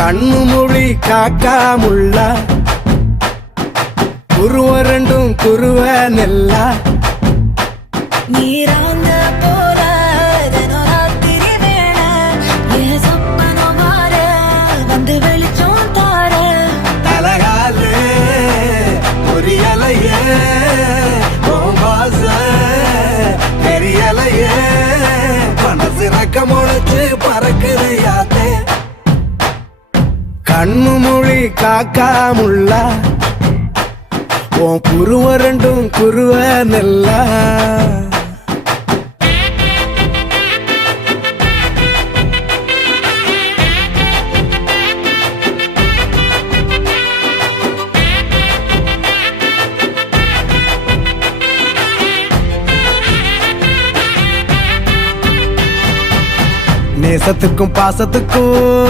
கண்ணு மொழி காக்காமுள்ள குருவ ரெண்டும் குருவ நெல்லா நீராங்க போல தினராத்திரி வேண என் சொப்பனம் மாற வந்து வெளிச்சம் தார தலகாலே பொரியலையே வாச பெரியலையே மனசு ரக்க முளைச்சு பறக்குது யாத்தே கண்ணு மொழி காக்காமுள்ள உன் குருவ ரெண்டும் குருவ நெல்லா நேசத்துக்கும் பாசத்துக்கும்